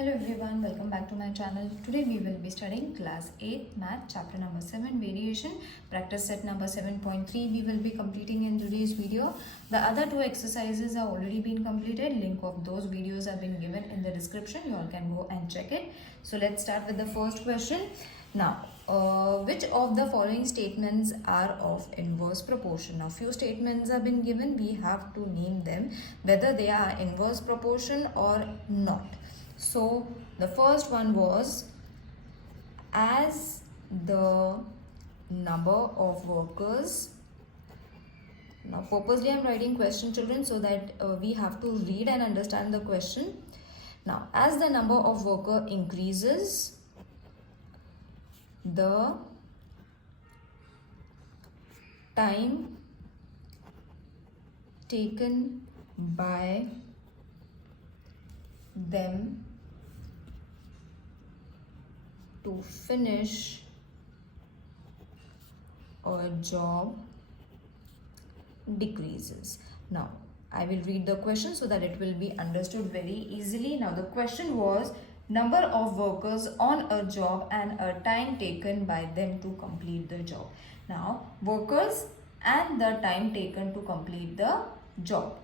Hello everyone, welcome back to my channel. Today we will be studying class 8 math chapter number 7 variation practice set number 7.3 we will be completing in today's video. The other two exercises are already been completed. Link of those videos have been given in the description. You all can go and check it. So let's start with the first question. Now, which of the following statements are of inverse proportion? Now, few statements have been given. We have to name them whether they are inverse proportion or not. So the first one was, as the number of workers. Now purposely I am writing question, children, so that we have to read and understand the question. Now, as the number of worker increases, the time taken by them to finish a job decreases. Now, I will read the question so that it will be understood very easily. Now, the question was number of workers on a job and a time taken by them to complete the job. Now, workers and the time taken to complete the job.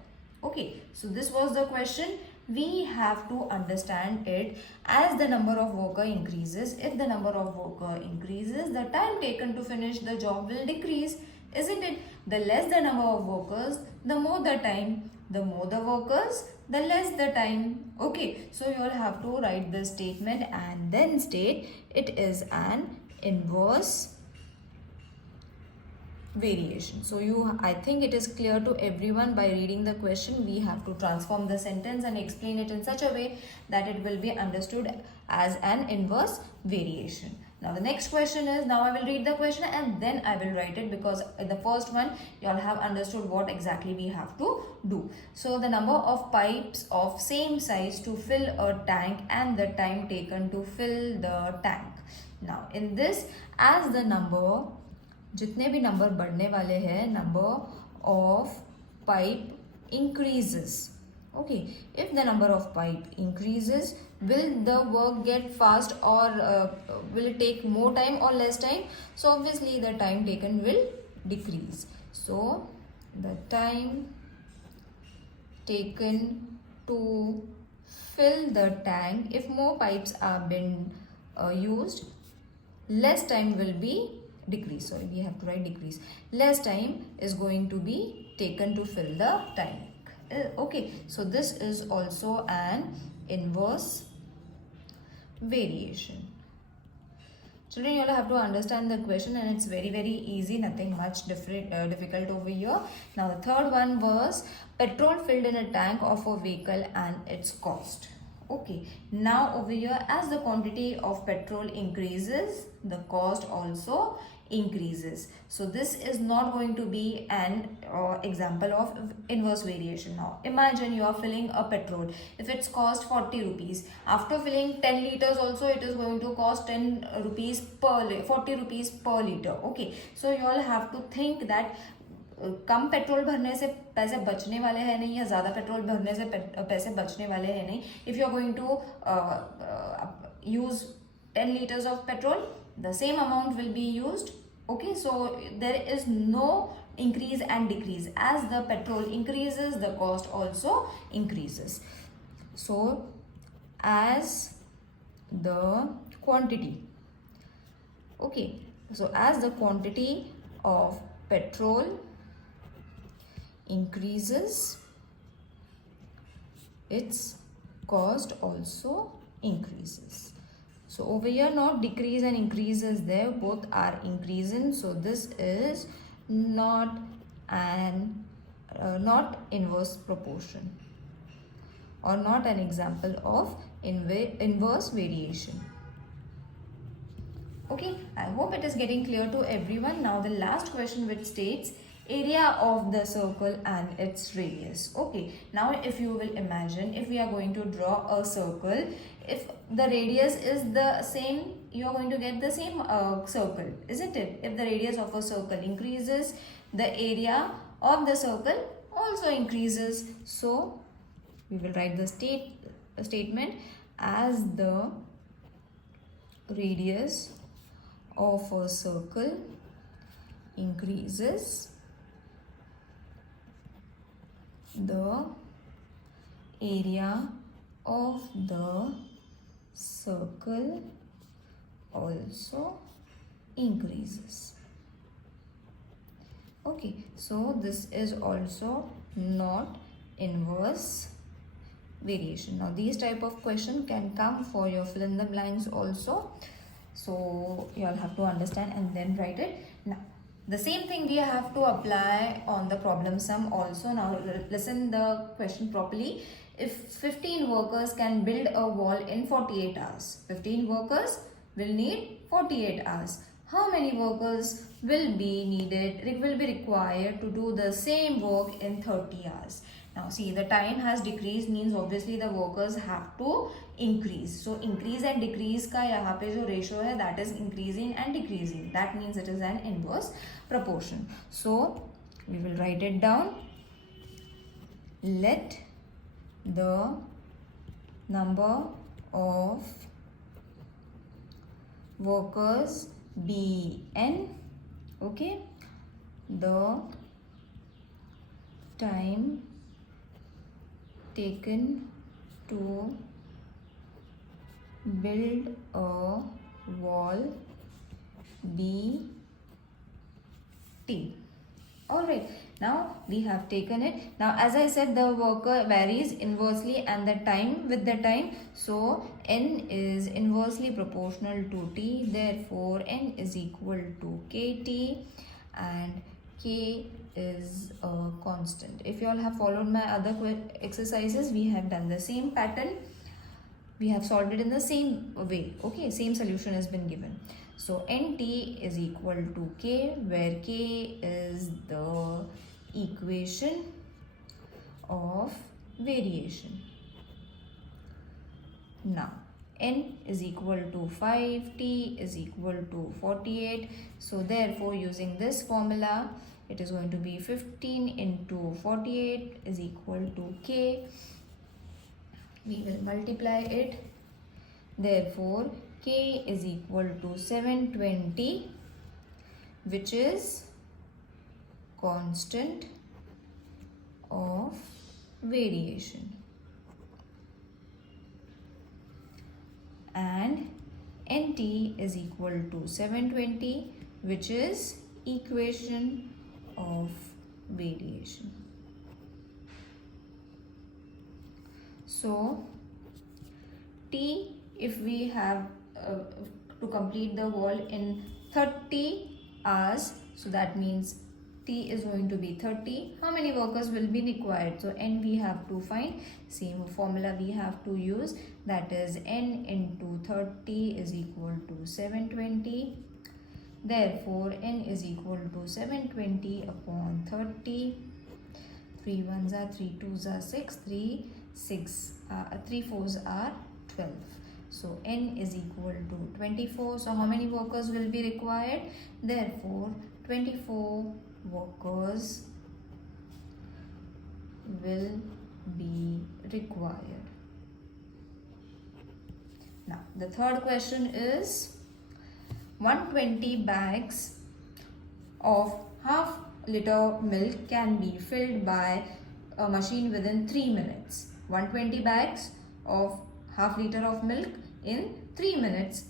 Okay, so this was the question. We have to understand it as the number of worker increases. If the number of worker increases, the time taken to finish the job will decrease, isn't it? The less the number of workers, the more the time. The more the workers, the less the time. Okay, so you all have to write this statement and then state it is an inverse variation. So I think it is clear to everyone. By reading the question, we have to transform the sentence and explain it in such a way that it will be understood as an inverse variation. Now the next question is, now I will read the question and then I will write it, because in the first one you all have understood what exactly we have to do. So the number of pipes of same size to fill a tank and the time taken to fill the tank. Now in this, as the number, जितने भी number बढ़ने वाले हैं, number of pipe increases. Okay, if the number of pipe increases, will the work get fast or will it take more time or less time? So obviously the time taken will decrease. So the time taken to fill the tank, if more pipes are been used, less time will be decrease. Sorry, we have to write decrease. Less time is going to be taken to fill the tank. Okay, so this is also an inverse variation. Children, you all have to understand the question and it's very easy, nothing much difficult over here. Now the third one was petrol filled in a tank of a vehicle and its cost. Okay, now over here, as the quantity of petrol increases, the cost also increases. So this is not going to be an example of inverse variation. Now imagine you are filling a petrol. If it's cost 40 rupees, after filling 10 liters also it is going to cost 10 rupees per 40 rupees per liter. Okay, so you all have to think that come petrol भरने से पैसे बचने वाले हैं नहीं, या ज़्यादा petrol भरने से पैसे बचने वाले हैं नहीं. If you are going to use 10 liters of petrol, the same amount will be used. Okay, so there is no increase and decrease. As the petrol increases, the cost also increases. So as the quantity, okay, so as the quantity of petrol increases, its cost also increases. So over here, not decrease and increase is there, both are increasing. So this is not an not inverse proportion or not an example of inverse variation. Okay, I hope it is getting clear to everyone. Now the last question, which states area of the circle and its radius. Okay, now if you will imagine, if we are going to draw a circle, if the radius is the same, you are going to get the same circle, isn't it? If the radius of a circle increases, the area of the circle also increases. So we will write the statement as the radius of a circle increases, the area of the circle also increases. Okay, so this is also not inverse variation. Now these type of question can come for your fill in the blanks also, so you all have to understand and then write it. Now the same thing we have to apply on the problem sum also. Now listen the question properly. If 15 workers can build a wall in 48 hours, 15 workers will need 48 hours. How many workers will be required to do the same work in 30 hours? Now see, the time has decreased means obviously the workers have to increase. So increase and decrease का यहाँ पे जो ratio है, that is increasing and decreasing. That means it is an inverse proportion. So we will write it down. Let the number of workers be n. Okay, the time taken to build a wall be t. Alright, now we have taken it. Now as I said, the worker varies inversely and the time with the time. So n is inversely proportional to t. Therefore n is equal to kt and k is a constant. If you all have followed my other exercises, we have done the same pattern. We have solved it in the same way. Okay, same solution has been given. So nt is equal to k, where k is the equation of variation. Now n is equal to 5, t is equal to 48. So therefore using this formula, it is going to be 15 into 48 is equal to k. We will multiply it. Therefore k is equal to 720, which is constant of variation, and nt is equal to 720, which is equation of variation. So t, if we have to complete the wall in 30 hours, so that means t is going to be 30. How many workers will be required? So n we have to find. Same formula we have to use, that is n into 30 is equal to 720. Therefore n is equal to 720 upon 30. 3 ones are 3 twos are 6, 3 fours are 12. So n is equal to 24. So how many workers will be required? Therefore 24 workers will be required. Now the third question is 120 bags of half liter milk can be filled by a machine within 3 minutes. 120 bags of half liter of milk in 3 minutes.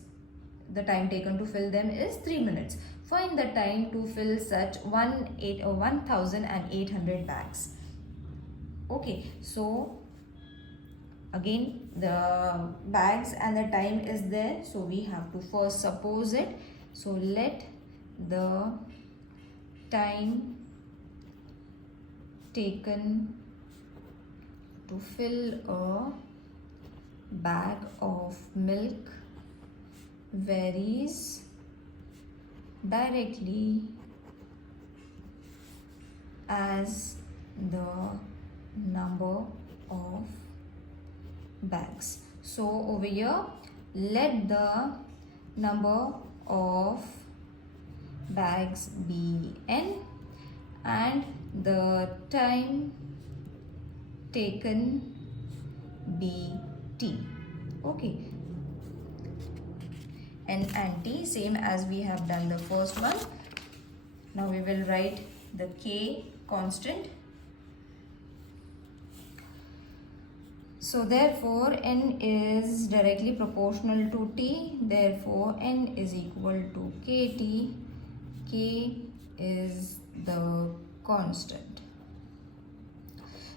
The time taken to fill them is 3 minutes. Find the time to fill such 1,800 bags. Okay, so again the bags and the time is there, so we have to first suppose it. So let the time taken to fill a bag of milk varies directly as the number of bags. So over here, let the number of bags be n and the time taken be t. Okay. N and T, same as we have done the first one. Now we will write the K constant. So therefore N is directly proportional to T, therefore N is equal to KT. K is the constant.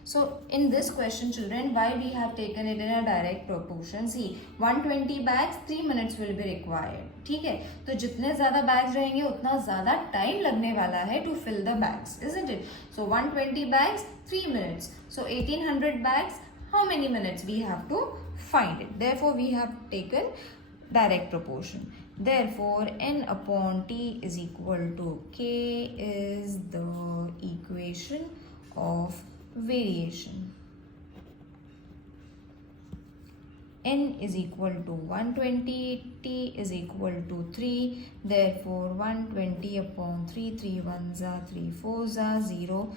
So in this question children, why we have taken it in a direct proportion? See, 120 bags, 3 minutes will be required. ठीक है, तो जितने ज़्यादा bags रहेंगे उतना ज़्यादा time लगने वाला है to fill the bags, isn't it? So 120 bags, 3 minutes. So 1800 bags, how many minutes we have to find it? Therefore we have taken direct proportion. Therefore N upon T is equal to K is the equation of variation. N is equal to 120, T is equal to 3, therefore 120 upon 3, 3 ones are 3 fours are 0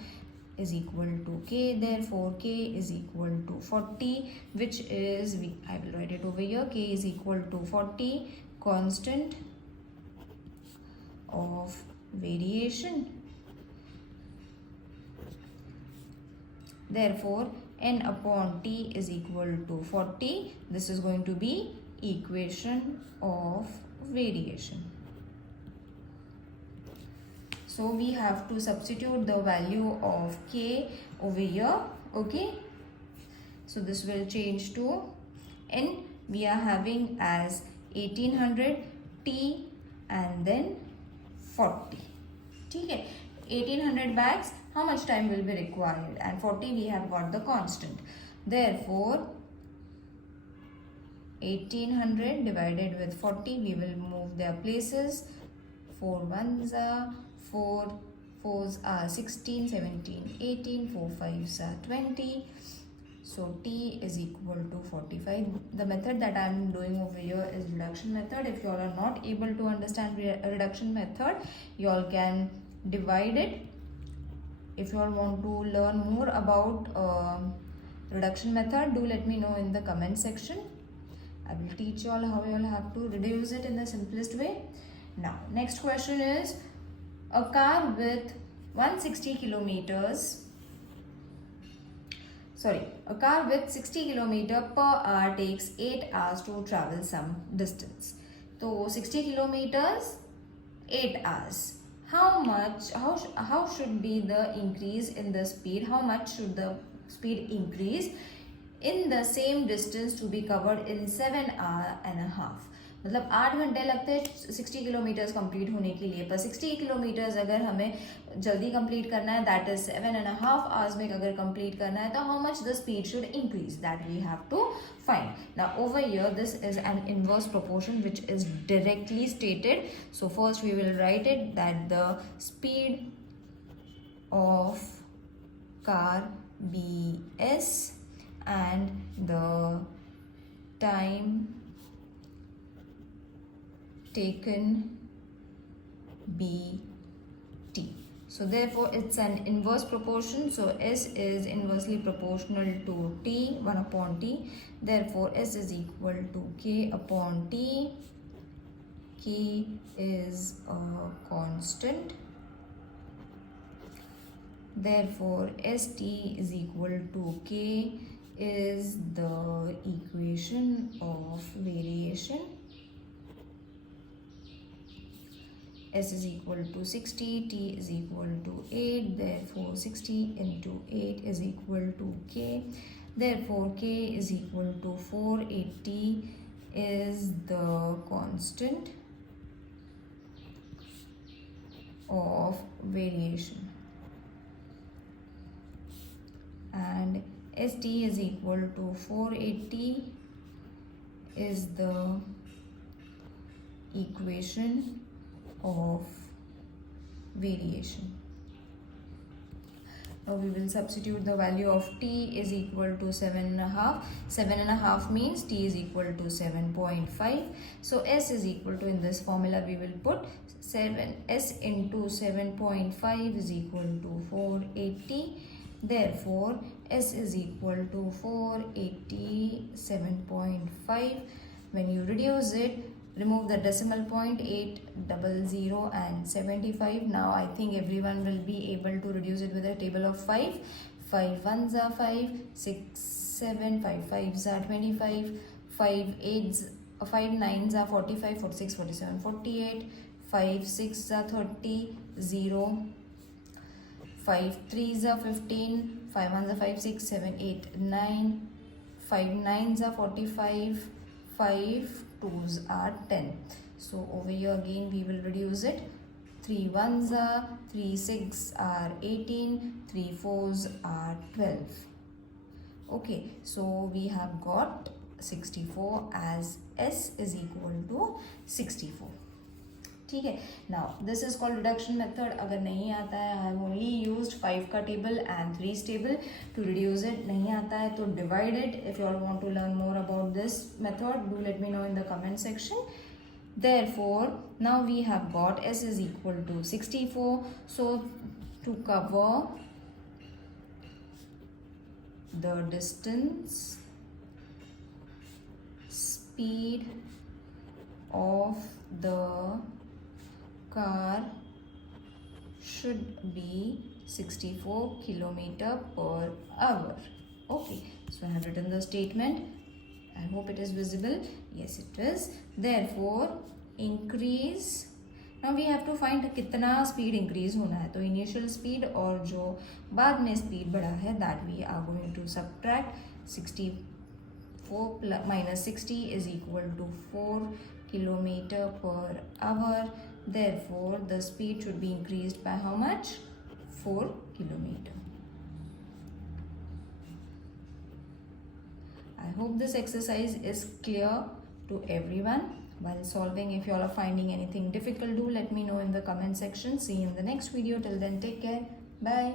is equal to K, therefore K is equal to 40, which is, I will write it over here, K is equal to 40 constant of variation. Therefore N upon T is equal to 40. This is going to be equation of variation. So we have to substitute the value of K over here. Okay. So this will change to N. We are having as 1800, T and then 40. Okay. 1800 bags, how much time will be required? And 40 we have got the constant. Therefore 1800 divided with 40, we will move their places. 4 ones are 4, 4s are 16, 17, 18, 4 5s are 20. So T is equal to 45. The method that I am doing over here is reduction method. If you all are not able to understand reduction method, you all can divide it. If you all want to learn more about reduction method, do let me know in the comment section. I will teach you all how you all have to reduce it in the simplest way. Now next question is, a car with 160 kilometers, a car with 60 km per hour takes 8 hours to travel some distance. So 60 kilometers, 8 hours. How should be the increase in the speed? How much should the speed increase in the same distance to be covered in 7 hours and a half? मतलब 8 घंटे लगते हैं 60 kilometres complete होने के लिए, पर 60 kilometres अगर हमें जल्दी कंप्लीट करना है, दैट इज 7.5 hours में अगर कंप्लीट करना है, तो how much the speed should increase, that we have to find. Now over here this is an inverse proportion which is directly stated. So first we will write it that the speed of car BS and the time taken BT. So therefore it's an inverse proportion. So S is inversely proportional to T, 1 upon T. Therefore S is equal to K upon T. K is a constant. Therefore ST is equal to K is the equation of variation. S is equal to 60, T is equal to 8, therefore 60 into 8 is equal to K. Therefore K is equal to 480 is the constant of variation. And ST is equal to 480 is the equation of variation. Now we will substitute the value of T is equal to 7.5. 7.5 means T is equal to 7.5. So S is equal to, in this formula we will put 7S into 7.5 is equal to 480. Therefore S is equal to 487.5. When you reduce it, remove the decimal point, 800 and 75. Now I think everyone will be able to reduce it with a table of 5. 5 ones are 5, 6, 7, 5 fives are 25, 5 eights, 5 nines are 45, 46, 47, 48, 5 6 are 30, 0, 5 threes are 15, 5 ones are 5, 6, 7, 8, 9, 5 nines are 45, 5 twos are 10. So over here again we will reduce it. 3 ones are 3 6 are 18, 3 fours are 12. Okay, so we have got 64 as S is equal to 64. ठीक है. Now this is called reduction method. अगर नहीं आता है, I have only used 5 का table and 3's table to reduce it. नहीं आता है तो divide it. If you all want to learn more about this method, do let me know in the comment section. Therefore, now we have got S is equal to 64. So to cover the distance, speed of the car should be 64 kilometer per hour. Okay, so I have written the statement. I hope it is visible. Yes, it is. Therefore, increase. Now we have to find कितना speed increase होना है. तो initial speed और जो बाद में speed बढ़ा है, that we are going to subtract. 64 minus 60 is equal to 4 kilometer per hour. Therefore, the speed should be increased by how much? 4 kilometer. I hope this exercise is clear to everyone. While solving, if you all are finding anything difficult, do let me know in the comment section. See you in the next video. Till then, take care. Bye.